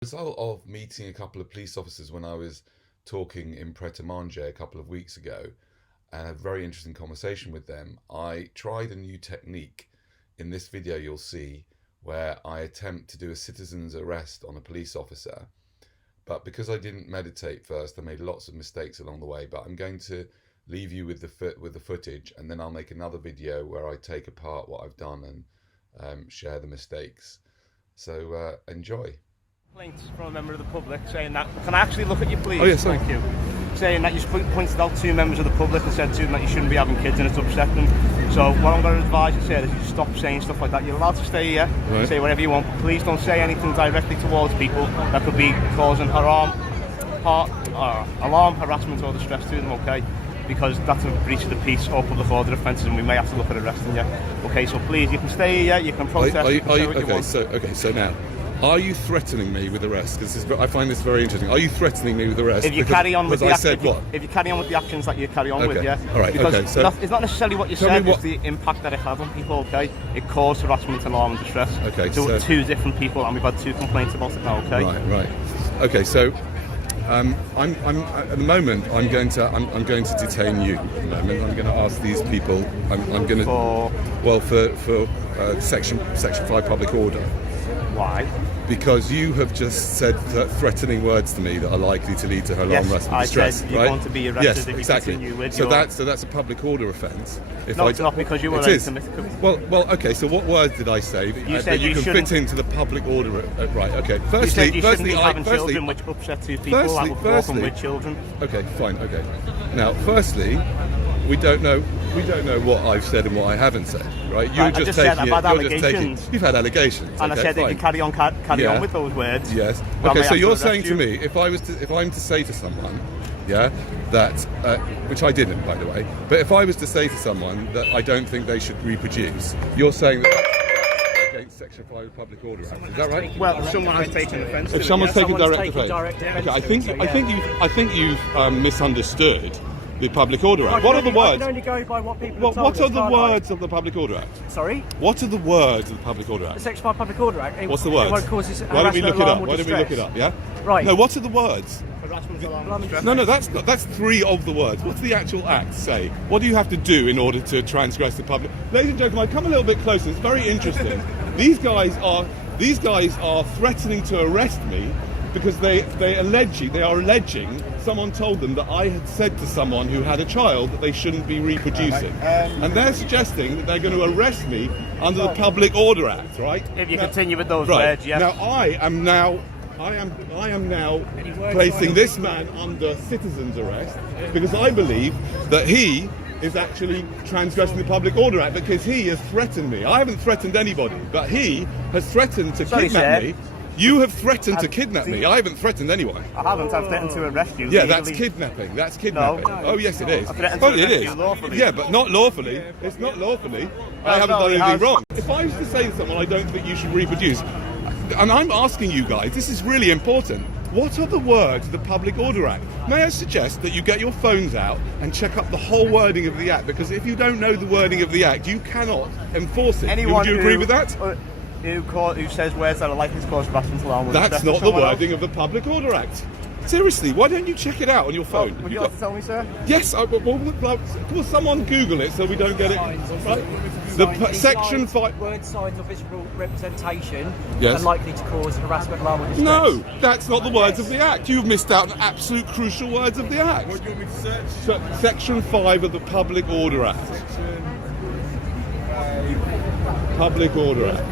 Result of meeting a couple of police officers when I was talking in Pret-a-Manger a couple of weeks ago, and a very interesting conversation with them, I tried a new technique. In this video you'll see where I attempt to do a citizen's arrest on a police officer, but because I didn't meditate first, I made lots of mistakes along the way. But I'm going to leave you with the footage, and then I'll make another video where I take apart what I've done and share the mistakes. So enjoy. Complaint from a member of the public saying that, can I actually look at you please? Oh yes, thank you. Saying that you pointed out two members of the public and said to them that you shouldn't be having kids and it's upset them. So what I'm going to advise you, sir, is you stop saying stuff like that. You're allowed to stay here, say whatever you want, but please don't say anything directly towards people that could be causing alarm, harassment or distress to them, okay? Because that's a breach of the peace or public order offences, and we may have to look at arresting you. Okay, so please, you can stay here, you can protest. So now, are you threatening me with arrest? Because I find this very interesting. Are you threatening me with arrest? If you carry on with the if you carry on with the actions that you carry on with, yeah. All right. Because so it's not necessarily what you said; it's the impact that it had on people. Okay, it caused harassment, alarm, and distress. Okay. So two different people, and we've had two complaints about it now. Okay. Right. Okay. So. I'm at the moment. I'm going to detain you. At the moment, I'm going to ask these people. I'm going to for section 5 public order. Why? Because you have just said threatening words to me that are likely to lead to her alarm, arrest, and distress. Said you're going to be arrested yes, if you exactly. continue with so that's a public order offence. No, it's not, because you were it is. committed. Well, okay. So what words did I say that you can fit into the public order? Right. Okay. Firstly, you shouldn't be having children, which upset two people that were walking with children. Okay. Fine. Okay. Now, firstly, we don't know what I've said and what I haven't said, right? You've had allegations. And I said that you carry on with those words. Yes. Okay, so you're saying to me, if I'm to say to someone, yeah, that which I didn't, by the way, but if I was to say to someone that I don't think they should reproduce, you're saying that that's against Section 5 of Public Order Act. Is that right? Well, if someone has taken offence. If someone's taken direct offence. Okay, I think you've misunderstood the Public Order Act. What are the words? I can only go by what people have told What are us, the words of the Public Order Act? Sorry? What are the words of the Public Order The Act? Section 5 Public Order Act. What's the words? It won't cause us Why don't we look it up? or Why don't we look it up? Yeah. Right. No. What are the words? Harassment, alarm, and distress. No. That's three of the words. What's the actual act say? What do you have to do in order to transgress the public? Ladies and gentlemen, come a little bit closer. It's very interesting. These guys are threatening to arrest me because they are alleging someone told them that I had said to someone who had a child that they shouldn't be reproducing, and they're suggesting that they're going to arrest me under the Public Order Act, right? If you continue with those right. words, yes. Now I am now placing this man under citizen's arrest because I believe that he is actually transgressing the Public Order Act because he has threatened me. I haven't threatened anybody, but he has threatened to kidnap me. You have threatened to kidnap me. I haven't threatened anyone. I haven't. I've threatened to arrest you. Yeah, that's kidnapping. That's kidnapping. No. Oh, yes, it is. Oh, it is. Lawfully. Yeah, but not lawfully. It's not lawfully. I haven't done anything wrong. If I was to say to someone, I don't think you should reproduce, and I'm asking you guys, this is really important. What are the words of the Public Order Act? May I suggest that you get your phones out and check up the whole wording of the Act, because if you don't know the wording of the Act, you cannot enforce it. Anyone Would you agree with that? Who says words that are likely to cause harassment, alarm, that's not the wording of the Public Order Act. Seriously, why don't you check it out on your phone? Would you like to tell me, sir? Yes, will someone Google it so we don't get it? Right? Section 5. Word signs of visual representation Yes. are likely to cause harassment, alarm, or distress. No, that's not the words of the Act. You've missed out on absolute crucial words of the Act. What do you want me to search? Section 5 of the Public Order Act. Section 5. Public Order Act.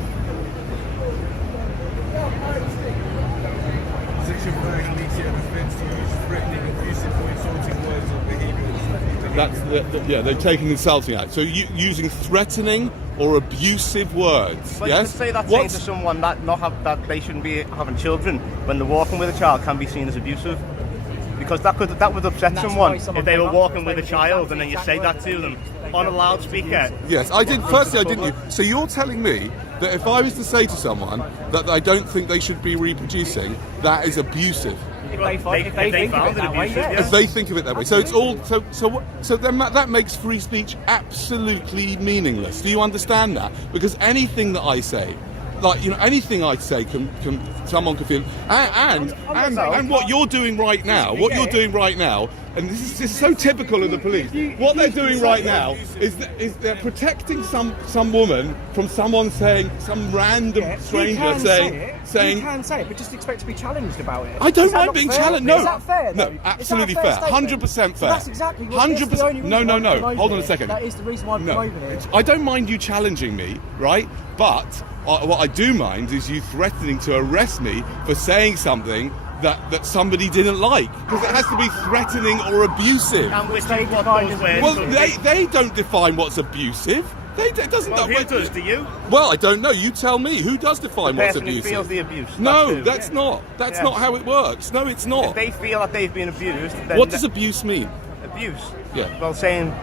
Section 5 makes it an offence to use threatening, abusive, or insulting words or behaviour. They're taking insulting out. So using threatening or abusive words. But yes. you could say that saying to someone that they shouldn't be having children when they're walking with a child can be seen as abusive, because that would upset someone if they were walking with a child and then you say that to them on a loudspeaker. Yes, I did. Firstly, I didn't. So you're telling me that if I was to say to someone that I don't think they should be reproducing, that is abusive. If they think of it that way, yeah. If they think of it that way, so it's all so then that makes free speech absolutely meaningless. Do you understand that? Because anything that I say like, you know, anything I say can someone can feel, and what you're doing right now, and this is so typical of the police. What they're doing right now is they're protecting some woman from someone saying, some random stranger saying. You can say it, but just expect to be challenged about it. I don't mind being challenged. No, is that fair? No, absolutely fair. 100% fair. So that's exactly what 100%. No. Hold on a second. That is the reason why I'm promoting it. I don't mind you challenging me, right? But what I do mind is you threatening to arrest me for saying something that somebody didn't like, because it has to be threatening or abusive. And which they define as well, they don't define what's abusive. It doesn't. Well, who does? Do you? Well, I don't know. You tell me. Who does define what's abusive? Who feels the abuse? No, that's not. That's not how it works. No, it's not. If they feel that they've been abused, then what does abuse mean? Abuse. Yeah. Well, saying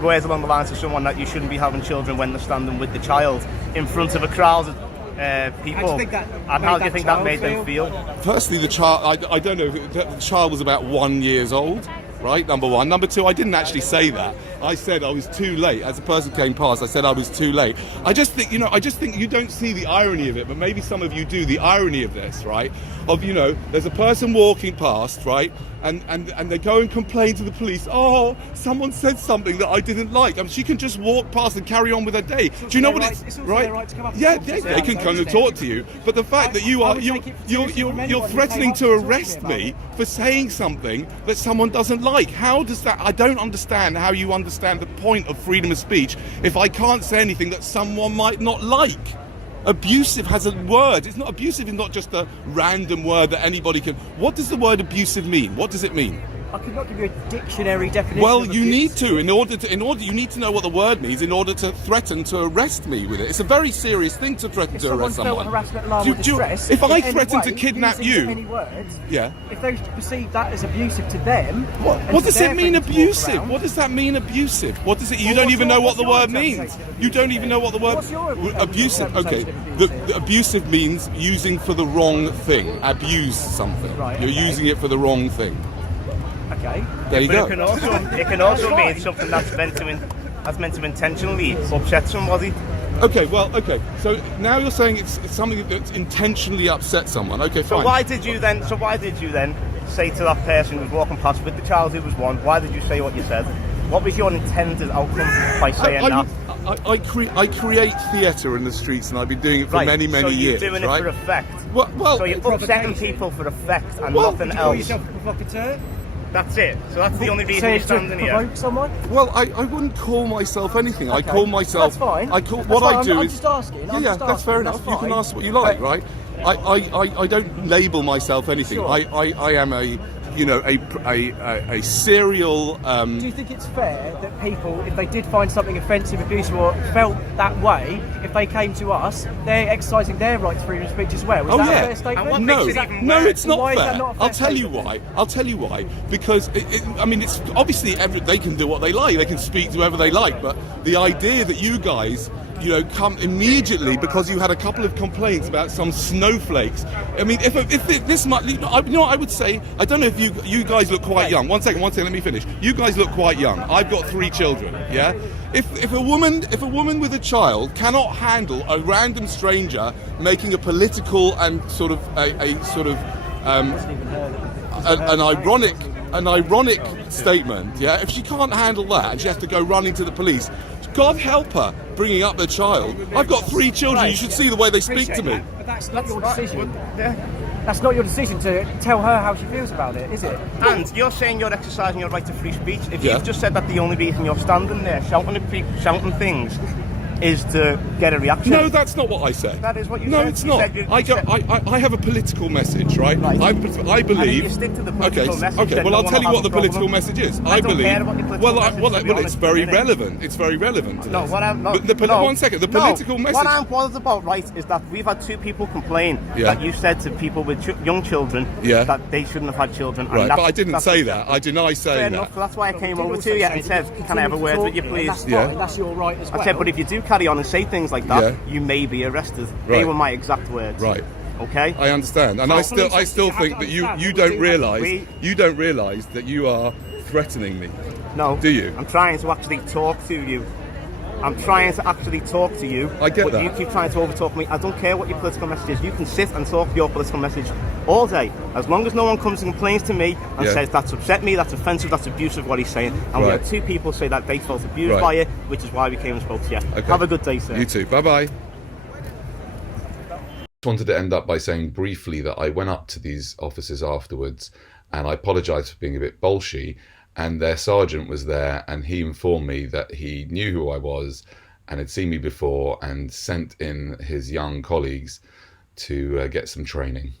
words along the lines of someone that you shouldn't be having children when they're standing with the child in front of a crowd of people. And how do you think that made them feel? Firstly, the child. I don't know. The child was about 1 year old. Right, number one. Number two, I didn't actually say that. I said I was too late. As a person came past, I said I was too late. I just think you don't see the irony of it, but maybe some of you do. The irony of this, right? Of, you know, there's a person walking past, right? And they go and complain to the police. Oh, someone said something that I didn't like. I mean, she can just walk past and carry on with her day. Do you know what it's right? Yeah, they can come and talk to you. But the fact that you're threatening to arrest me for saying something that someone doesn't like. How does that? I don't understand how you understand the point of freedom of speech if I can't say anything that someone might not like. Abusive has a word. It's not abusive. Is not just a random word that anybody can. What does the word abusive mean? What does it mean? I could not give you a dictionary definition. Well, you need to. In order you need to know what the word means in order to threaten to arrest me with it. It's a very serious thing to threaten to arrest someone. Harassment, alarm, or distress, if I threaten to kidnap you, any words, yeah. If they perceive that as abusive to them, what does it mean abusive? What does that mean abusive? What does it? You don't even know what the word means. You don't even know what the word. What's your abusive? Okay, the abusive means using for the wrong thing. Abuse something. Right, You're using it for the wrong thing. Okay. There you go. It can also mean something that's meant to intentionally upset somebody. Okay, well, okay. So now you're saying it's something that's intentionally upset someone. Okay, fine. So why did you then say to that person who was walking past with the child who was one? Why did you say what you said? What was your intended outcome by saying that? I create theatre in the streets, and I've been doing it for many years. So you're doing right? it for effect. Well, so you're upsetting people for effect and nothing else. Call yourself a provocateur? That's it. So that's the only reason you're standing here. Provoke someone? Well, I wouldn't call myself anything. Okay. I call myself. That's fine. I call that's what fine. I do I'm is. just asking. Yeah, that's fair enough. You can ask what you like, right? I don't label myself anything. Sure. I am a serial. Do you think it's fair that people, if they did find something offensive, abusive, or felt that way, if they came to us, they're exercising their right to freedom of speech as well? Is that a fair statement? No, it's not Why is fair. that not a fair I'll tell you statement? why. I'll tell you why. Because it's obviously they can do what they like. They can speak to whoever they like. But the idea that you guys, come immediately because you had a couple of complaints about some snowflakes. I mean, if this might, I would say, I don't know if you guys look quite young. One second, let me finish. You guys look quite young. I've got 3 children. Yeah. If a woman with a child cannot handle a random stranger making a political and sort of an ironic statement, yeah. If she can't handle that and she has to go running to the police, God help her bringing up the child. I've got 3 children. You should see the way they speak to me. But that's not your decision. That's not your decision to tell her how she feels about it, is it? And you're saying you're exercising your right to free speech. If you've just said that the only reason you're standing there shouting at people, shouting things, is to get a reaction. No, that's not what I said. That is what you said. said. No, it's not. I have a political message, right? I believe. And if you stick to the political message, okay. Well, I'll tell you what the political message is. I don't believe. Care about your political message, it's very relevant. It's very relevant. To no, this. what I'm not. One second. The political message. What I'm bothered about, right, is that we've had 2 people complain that you said to people with young children that they shouldn't have had children. Right, and but I didn't say that. I deny saying fair that. Enough, that's why I came over to you and said, "Can I have a word with you, please?" That's your right as well. I said, but if you do carry on and say things like that, you may be arrested. They were my exact words. Right. Okay. I understand, and I still think that you don't realise that you are threatening me. No. Do you? I'm trying to actually talk to you. I'm trying to actually talk to you. I get but that. You keep trying to overtalk me. I don't care what your political message is. You can sit and talk your political message all day. As long as no one comes and complains to me and Yeah. says that's upset me, that's offensive, that's abusive, what he's saying. And we Right. had 2 people say that they felt abused Right. by it, which is why we came and spoke to you. Okay. Have a good day, sir. You too. Bye-bye. Just wanted to end up by saying briefly that I went up to these officers afterwards and I apologised for being a bit bolshy, and their sergeant was there and he informed me that he knew who I was and had seen me before and sent in his young colleagues to get some training.